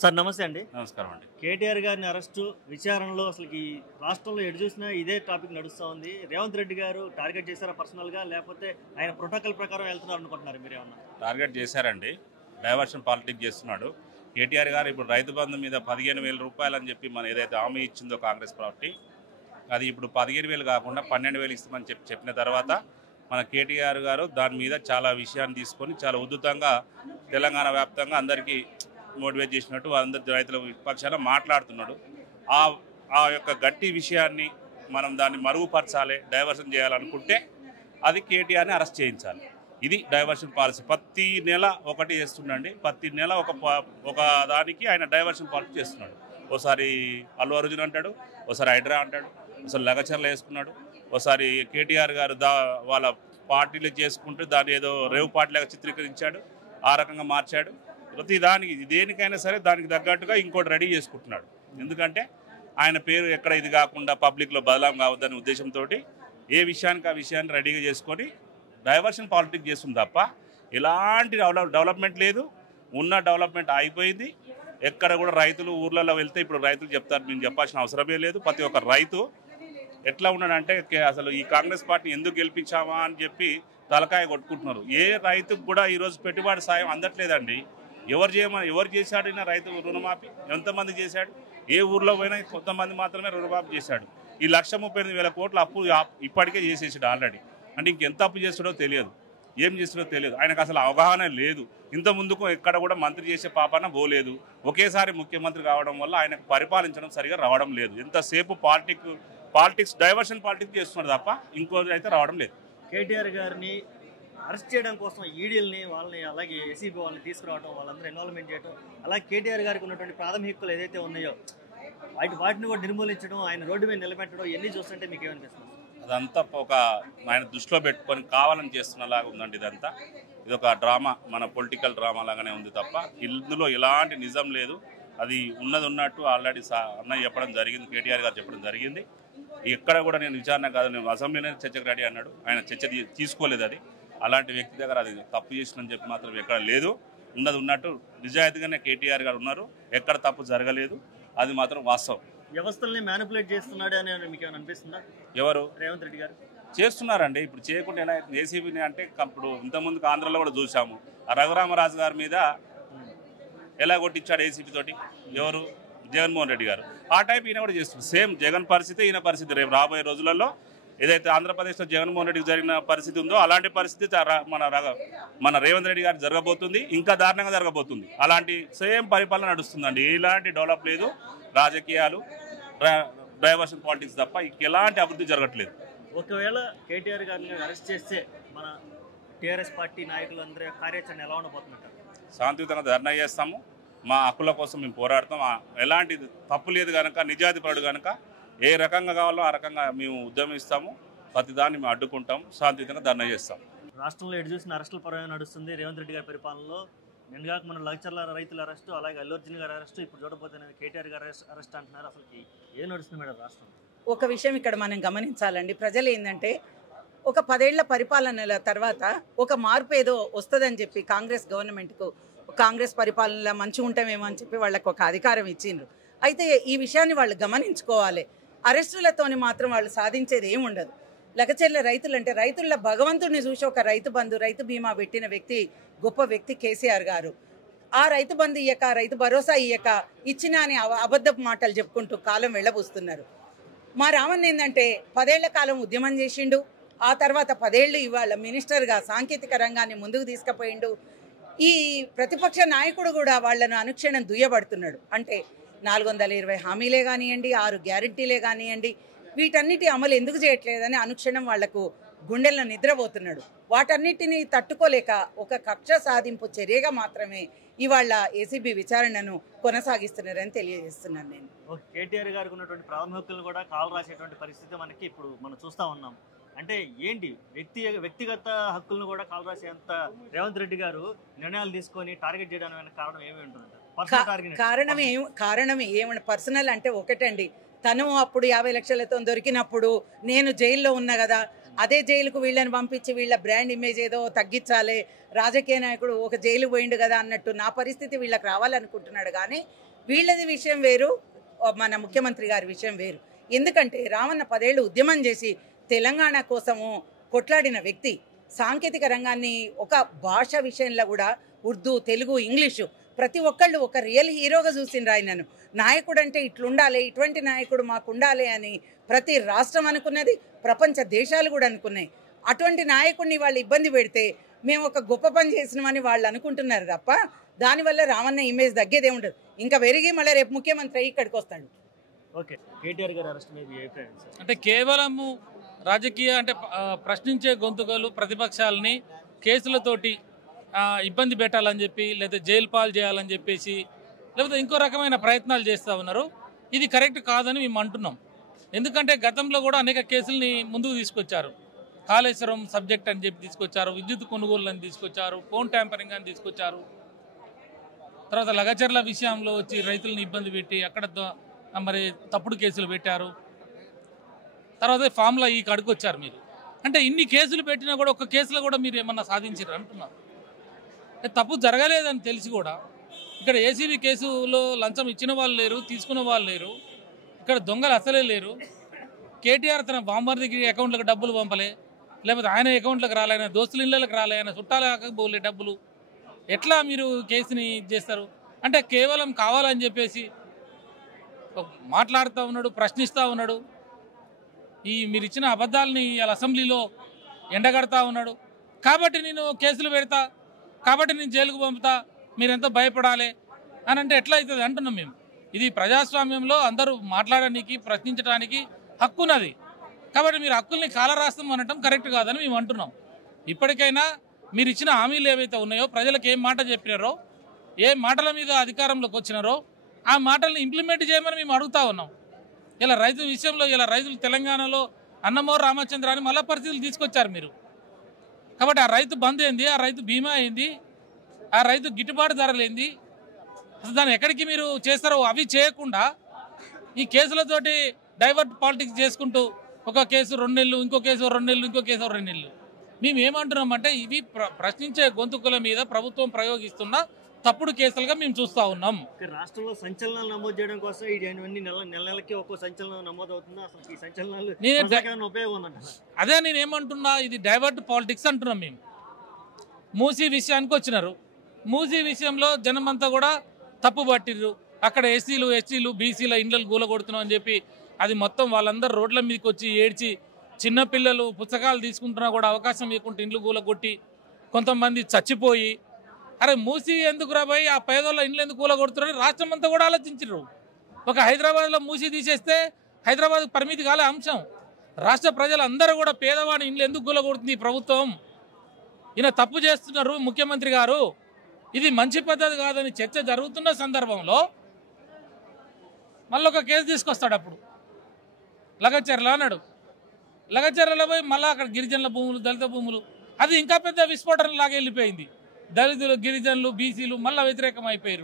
Sir నమస్తే అండి. నమస్కారం అండి. కేటీఆర్ గారిని అరెస్టు విచారణలో అసలుకి రాష్ట్రంలో ఎటు చూసినా ఇదే టాపిక్ నడుస్తూ ఉంది. రేవంత్ రెడ్డి గారు టార్గెట్ చేశారా పర్సనల్గా, లేకపోతే ఆయన ప్రోటోకాల్ ప్రకారం వెళ్తున్నారు అనుకుంటున్నారు మీరేమన్నా? టార్గెట్ చేశారండి. డైవర్షన్ పాలిటిక్స్ చేస్తున్నాడు కేటీఆర్ గారు. ఇప్పుడు రైతు బంధు మీద 15,000 రూపాయలు అని చెప్పి మన ఏదైతే హామీ ఇచ్చిందో కాంగ్రెస్ పార్టీ, అది ఇప్పుడు 15,000 కాకుండా 12,000 ఇస్తామని చెప్పిన తర్వాత మన కేటీఆర్ గారు దాని మీద చాలా విషయాన్ని తీసుకొని చాలా ఉద్ధృతంగా తెలంగాణ వ్యాప్తంగా అందరికీ మోటివేట్ చేసినట్టు అందరి రైతుల పక్షాన మాట్లాడుతున్నాడు. ఆ యొక్క గట్టి విషయాన్ని మనం దాన్ని మరుగుపరచాలి, డైవర్షన్ చేయాలనుకుంటే అది కేటీఆర్ని అరెస్ట్ చేయించాలి. ఇది డైవర్షన్ పాలసీ. ప్రతి నెల ఒకటి చేస్తుండండి. ప్రతి నెల ఒక దానికి ఆయన డైవర్షన్ పాలసీ చేస్తున్నాడు. ఓసారి అల్లు అర్జున్ అంటాడు, ఓసారి హైడ్రా అంటాడు, ఒకసారి లగచర్లు వేసుకున్నాడు, ఒకసారి కేటీఆర్ గారు వాళ్ళ పార్టీలు చేసుకుంటూ దాన్ని ఏదో రేవు పార్టీలాగా చిత్రీకరించాడు, ఆ రకంగా మార్చాడు. ప్రతి దానికి దేనికైనా సరే దానికి తగ్గట్టుగా ఇంకోటి రెడీ చేసుకుంటున్నాడు. ఎందుకంటే ఆయన పేరు ఎక్కడ ఇది కాకుండా పబ్లిక్లో బదలాం కావద్దనే ఉద్దేశంతో ఏ విషయానికి ఆ విషయాన్ని రెడీగా చేసుకొని డైవర్షన్ పాలిటిక్స్ చేస్తుంది తప్ప ఎలాంటి డెవలప్మెంట్ లేదు. ఉన్న డెవలప్మెంట్ అయిపోయింది. ఎక్కడ కూడా రైతులు ఊర్లలో వెళ్తే ఇప్పుడు రైతులు చెప్తారు, మేము చెప్పాల్సిన అవసరమే లేదు. ప్రతి ఒక్క రైతు ఎట్లా ఉన్నాడంటే అసలు ఈ కాంగ్రెస్ పార్టీని ఎందుకు గెలిపించామా అని చెప్పి తలకాయ కొట్టుకుంటున్నారు. ఏ రైతుకు కూడా ఈరోజు పెట్టుబడి సాయం అందట్లేదండి. ఎవరు చేశాడు ఈయన రైతు రుణమాఫీ? ఎంతమంది చేశాడు? ఏ ఊర్లో పోయినా కొంతమంది మాత్రమే రుణమాఫీ చేశాడు. ఈ 138,000 కోట్ల అప్పు ఇప్పటికే చేసేసాడు ఆల్రెడీ. అంటే ఇంకెంత అప్పు చేస్తాడో తెలియదు, ఏం చేస్తాడో తెలియదు. ఆయనకు అసలు అవగాహన లేదు. ఇంత ముందుకు ఎక్కడ కూడా మంత్రి చేసే పాపాన పోలేదు. ఒకేసారి ముఖ్యమంత్రి కావడం వల్ల ఆయనకు పరిపాలించడం సరిగా రావడం లేదు. ఎంతసేపు పాలిటిక్స్ డైవర్షన్ పాలిటిక్స్ చేస్తున్నారు తప్ప ఇంకోటి అయితే రావడం లేదు. కేటీఆర్ గారిని అరెస్ట్ చేయడం కోసం ఈడీఎల్ని వాళ్ళని అలాగే ఏసీబీ వాళ్ళని తీసుకురావడం, వాళ్ళందరూ ఇన్వాల్వ్మెంట్ చేయడం, అలాగే కేటీఆర్ గారికి ఉన్నటువంటి ప్రాథమిక హక్కులు ఏదైతే ఉన్నాయో వాటిని కూడా నిర్మూలించడం, ఆయన రోడ్డు మీద నిలబెట్టడం, ఇవన్నీ చూస్తుంటే మీకు ఏమనిపిస్తుంది? అదంతా ఆయన దృష్టిలో పెట్టుకొని కావాలని చేస్తున్నలాగా ఉందండి. ఇదంతా ఇది ఒక డ్రామా, మన పొలిటికల్ డ్రామా లాగానే ఉంది తప్ప ఇందులో ఎలాంటి నిజం లేదు. అది ఉన్నది ఉన్నట్టు ఆల్రెడీ అన్నయ్య చెప్పడం జరిగింది, కేటీఆర్ గారు చెప్పడం జరిగింది. ఎక్కడ కూడా నేను విచారణ కాదు, నేను అసెంబ్లీనే చర్చకు రెడీ అన్నాడు. ఆయన చర్చ తీసుకోలేదు. అది అలాంటి వ్యక్తి దగ్గర అది తప్పు చేసిందని చెప్పి మాత్రం ఎక్కడ లేదు. ఉన్నది ఉన్నట్టు నిజాయితీగానే కేటీఆర్ గారు ఉన్నారు. ఎక్కడ తప్పు జరగలేదు. అది మాత్రం వాస్తవం. వ్యవస్థల్ని మ్యానిపులేట్ చేస్తున్నాడు అని మీకు ఏమైనా అనిపిస్తుందా? ఎవరు? రేవంత్ రెడ్డి గారు చేస్తున్నారండి. ఇప్పుడు చేయకుండా ఎలా ఏసీబీని అంటే ఇప్పుడు ఇంతకుముందుకు ఆంధ్రలో కూడా చూసాము. ఆ రఘురామరాజు గారి మీద ఎలా కొట్టించాడు ఏసీబీ తోటి? ఎవరు? జగన్మోహన్ రెడ్డి గారు. ఆ టైప్ ఈయన కూడా చేస్తున్నారు. సేమ్ జగన్ పరిస్థితి ఈయన పరిస్థితి. రేపు రాబోయే రోజులలో ఏదైతే ఆంధ్రప్రదేశ్లో జగన్మోహన్ రెడ్డికి జరిగిన పరిస్థితి ఉందో అలాంటి పరిస్థితి మన రేవంత్ రెడ్డి గారు జరగబోతుంది. ఇంకా దారుణంగా జరగబోతుంది. అలాంటి సేమ్ పరిపాలన నడుస్తుందండి. ఎలాంటి డెవలప్ లేదు. రాజకీయాలు, డైవర్షన్ పాలిటిక్స్ తప్ప ఎలాంటి అభివృద్ధి జరగట్లేదు. ఒకవేళ కేటీఆర్ గారిని అరెస్ట్ చేస్తే మన టీఆర్ఎస్ పార్టీ నాయకులందరూ కార్యాచరణ ఎలా ఉండబోతున్నట్టు? శాంతియుతంగా ధర్నా చేస్తాము. మా హక్కుల కోసం మేము పోరాడతాం. ఎలాంటి తప్పు లేదు కనుక, నిజాధిపరుడు కనుక ఏ రకంగా కావాలో ఆ రకంగా మేము ఉద్యమిస్తాము. ప్రతిదాన్ని మేము అడ్డుకుంటాము. శాంతియుతంగా ధర్నా చేస్తాం. రాష్ట్రంలో ఎటు చూసిన అరెస్టుల పర్వం నడుస్తుంది. రేవంత్ రెడ్డి గారి పరిపాలనలో నిన్నగాక మన లగచర్ల రైతుల అరెస్టు, అలాగే అల్లు అర్జున్ గారి అరెస్టు, ఇప్పుడు చూడబోతే కేటీఆర్ గారి అరెస్ట్ అంటున్నారు. అసలుకి ఏం నడుస్తుంది మేడం రాష్ట్రం? ఒక విషయం ఇక్కడ మనం గమనించాలండి. ప్రజలు ఏంటంటే ఒక 10 ఏళ్ల పరిపాలనల తర్వాత ఒక మార్పు ఏదో వస్తుందని చెప్పి కాంగ్రెస్ గవర్నమెంట్కు, కాంగ్రెస్ పరిపాలనలో మంచిగా ఉంటామేమో అని చెప్పి వాళ్ళకు ఒక అధికారం ఇచ్చిండ్రు. అయితే ఈ విషయాన్ని వాళ్ళు గమనించుకోవాలి. అరెస్టులతోని మాత్రం వాళ్ళు సాధించేది ఏముండదు. లగచర్ల రైతులు అంటే రైతుల భగవంతుడిని చూసి ఒక రైతు బంధు, రైతు బీమా పెట్టిన వ్యక్తి, గొప్ప వ్యక్తి కేసీఆర్ గారు. ఆ రైతు బంధు ఇయ్యక, రైతు భరోసా ఇయ్యక, ఇచ్చినా అని అబద్ధపు మాటలు చెప్పుకుంటూ కాలం వెళ్ళబోస్తున్నారు. మా రామన్ ఏంటంటే 10 ఏళ్ల కాలం ఉద్యమం చేసిండు. ఆ తర్వాత 10 ఏళ్ళు ఇవాళ మినిస్టర్గా సాంకేతిక రంగాన్ని ముందుకు తీసుకుపోయిండు. ఈ ప్రతిపక్ష నాయకుడు కూడా వాళ్ళను అనుక్షణం దుయ్యబడుతున్నాడు. అంటే 420 హామీలే కానివ్వండి, 6 గ్యారెంటీలే కానివ్వండి, వీటన్నిటి అమలు ఎందుకు చేయట్లేదని అనుక్షణం వాళ్లకు గుండెల్లో నిద్రపోతున్నాడు. వాటన్నిటిని తట్టుకోలేక ఒక కక్ష సాధింపు చర్యగా మాత్రమే ఇవాళ ఏసీబీ విచారణను కొనసాగిస్తున్నారని తెలియజేస్తున్నాను నేను. కేటీఆర్ గారికి ఉన్నటువంటి ప్రాథమిక హక్కులను కూడా కాలు రాసేటువంటి పరిస్థితి మనకి ఇప్పుడు మనం చూస్తూ ఉన్నాం. అంటే ఏంటి వ్యక్తిగత హక్కులను కూడా కాలు రాసేంత రేవంత్ రెడ్డి గారు నిర్ణయాలు తీసుకొని టార్గెట్ చేయడానికి కారణం ఏమి ఉంటుంది? కారణం ఏమన్నా పర్సనల్ అంటే ఒకటండి, తను అప్పుడు 50 లక్షలతో దొరికినప్పుడు నేను జైల్లో ఉన్నా కదా, అదే జైలుకు వీళ్ళని పంపించి వీళ్ళ బ్రాండ్ ఇమేజ్ ఏదో తగ్గించాలి, రాజకీయ నాయకుడు ఒక జైలు పోయిండు కదా అన్నట్టు నా పరిస్థితి వీళ్ళకి రావాలనుకుంటున్నాడు. కానీ వీళ్ళది విషయం వేరు, మన ముఖ్యమంత్రి గారి విషయం వేరు. ఎందుకంటే రామన్న 10 ఏళ్ళు ఉద్యమం చేసి తెలంగాణ కోసము కొట్లాడిన వ్యక్తి. సాంకేతిక రంగాన్ని ఒక భాష విషయంలో కూడా ఉర్దూ, తెలుగు, ఇంగ్లీషు ప్రతి ఒక్కళ్ళు ఒక రియల్ హీరోగా చూసిండ్రు ఆయనను. నాయకుడు అంటే ఇట్లుండాలి, ఇటువంటి నాయకుడు మాకు ఉండాలి అని ప్రతి రాష్ట్రం అనుకున్నది, ప్రపంచ దేశాలు కూడా అనుకున్నాయి. అటువంటి నాయకుడిని వాళ్ళు ఇబ్బంది పెడితే మేము ఒక గొప్ప పని చేసినామని వాళ్ళు అనుకుంటున్నారు తప్ప దానివల్ల రామన్న ఇమేజ్ తగ్గేదే ఉండదు. ఇంకా పెరిగి మళ్ళీ రేపు ముఖ్యమంత్రి అయ్యి ఇక్కడికి వస్తాడు. ఓకే, కేటీఆర్ గారి అరెస్ట్ మీద అంటే కేవలము రాజకీయ అంటే ప్రశ్నించే గొంతుకలు ప్రతిపక్షాలని కేసులతోటి ఇబ్బంది పెట్టాలని చెప్పి, లేదా జైలు పాలు చేయాలని చెప్పేసి, లేకపోతే ఇంకో రకమైన ప్రయత్నాలు చేస్తూ ఉన్నారు. ఇది కరెక్ట్ కాదని మేము అంటున్నాం. ఎందుకంటే గతంలో కూడా అనేక కేసుల్ని ముందుకు తీసుకొచ్చారు. కాళేశ్వరం సబ్జెక్ట్ అని చెప్పి తీసుకొచ్చారు, విద్యుత్ కొనుగోలు అని తీసుకొచ్చారు, ఫోన్ ట్యాంపరింగ్ అని తీసుకొచ్చారు. తర్వాత లగచర్ల విషయంలో వచ్చి రైతులను ఇబ్బంది పెట్టి అక్కడ మరి తప్పుడు కేసులు పెట్టారు. తర్వాత ఫామ్లో ఈ కడుకు వచ్చారు మీరు. అంటే ఇన్ని కేసులు పెట్టినా కూడా ఒక్క కేసులో కూడా మీరు ఏమన్నా సాధించారు అంటున్నారు. తప్పు జరగలేదని తెలిసి కూడా ఇక్కడ ఏసీబీ కేసులో లంచం ఇచ్చిన వాళ్ళు లేరు, తీసుకున్న వాళ్ళు లేరు, ఇక్కడ దొంగలు అసలే లేరు. కేటీఆర్ తన బాంబర్దికి అకౌంట్లకు డబ్బులు పంపలే, లేకపోతే ఆయన అకౌంట్లకు రాలే, ఆయన దోస్తుల ఇళ్ళకి రాలే, ఆయన చుట్టాలకు పోలే డబ్బులు. ఎట్లా మీరు కేసుని చేస్తారు? అంటే కేవలం కావాలని చెప్పేసి మాట్లాడుతూ ఉన్నాడు, ప్రశ్నిస్తూ ఉన్నాడు. మీరు ఇచ్చిన అబద్ధాలని వాళ్ళ అసెంబ్లీలో ఎండగడతా ఉన్నాడు. కాబట్టి నేను కేసులు పెడతా, కాబట్టి నేను జైలుకు పంపుతా, మీరెంతో భయపడాలి అని అంటే ఎట్లా అవుతుంది అంటున్నాం మేము. ఇది ప్రజాస్వామ్యంలో అందరూ మాట్లాడడానికి, ప్రశ్నించడానికి హక్కున్నది. కాబట్టి మీరు హక్కుల్ని కాలరాస్తాం అనటం కరెక్ట్ కాదని మేము అంటున్నాం. ఇప్పటికైనా మీరు ఇచ్చిన హామీలు ఏవైతే ఉన్నాయో, ప్రజలకు ఏం మాట చెప్పినారో, ఏ మాటల మీద అధికారంలోకి వచ్చినారో ఆ మాటల్ని ఇంప్లిమెంట్ చేయమని మేము అడుగుతా ఉన్నాం. ఇలా రైతు విషయంలో ఇలా రైతులు తెలంగాణలో అన్నమో రామచంద్ర అని మళ్ళా పరిస్థితులు తీసుకొచ్చారు మీరు. కాబట్టి ఆ రైతు బంద్ ఏంది, ఆ రైతు బీమా ఏంది, ఆ రైతు గిట్టుబాటు ధరలేంది, అసలు దాన్ని ఎక్కడికి మీరు చేస్తారో అవి చేయకుండా ఈ కేసులతోటి డైవర్ట్ పాలిటిక్స్ చేసుకుంటూ ఒక కేసు 2 నెలలు, ఇంకో కేసు 2 నెలలు, ఇంకో కేసు 2 నెలలు. మేము ఏమంటున్నామంటే ఇవి ప్రశ్నించే గొంతుకుల మీద ప్రభుత్వం ప్రయోగిస్తున్న తప్పుడు కేసులుగా మేము చూస్తూ ఉన్నాం. రాష్ట్రంలో సంచలనాలు నమోదు చేయడం కోసం ఇవన్నీ నెలకి ఒక్కో సంచలనం నమోదు అవుతుంది. అసలు ఈ సంచలనాలు ఉపయోగం ఉందంట. అదే నేను ఏమంటున్నా, ఇది డైవర్ట్ పాలిటిక్స్ అంటున్నాం మేము. మూసీ విషయానికి వచ్చినారు, మూసీ విషయంలో జనమంతా కూడా తప్పు పట్టిర్రు. అక్కడ ఎస్సీలు, ఎస్టీలు, బీసీల ఇండ్లను గూలగొడుతున్నాం అని చెప్పి అది మొత్తం వాళ్ళందరూ రోడ్ల మీదకి వచ్చి ఏడ్చి, చిన్నపిల్లలు పుస్తకాలు తీసుకుంటున్నా కూడా అవకాశం ఇవ్వకుండా ఇండ్లు గూలగొట్టి కొంతమంది చచ్చిపోయి, అరే మూసీ ఎందుకు రాబోయి ఆ పేదోళ్ళ ఇండ్లు ఎందుకు కూలగొడుతున్నారని రాష్ట్రం అంతా కూడా ఆలోచించారు. ఒక హైదరాబాద్లో మూసీ తీసేస్తే హైదరాబాద్ పరిమితి కాలే అంశం. రాష్ట్ర ప్రజలందరూ కూడా పేదవాడి ఇండ్లు ఎందుకు కూలగొడుతుంది ప్రభుత్వం, ఈయన తప్పు చేస్తున్నారు ముఖ్యమంత్రి గారు, ఇది మంచి పద్ధతి కాదని చర్చ జరుగుతున్న సందర్భంలో మళ్ళీ ఒక కేసు తీసుకొస్తాడు. అప్పుడు లగచర్ల అన్నాడు, లగచర్లలో పోయి మళ్ళీ అక్కడ గిరిజనుల భూములు, దళిత భూములు, అది ఇంకా పెద్ద విస్ఫోటనలాగా వెళ్ళిపోయింది. దళితులు, గిరిజనులు, బీసీలు మళ్ళీ వ్యతిరేకం అయిపోయారు.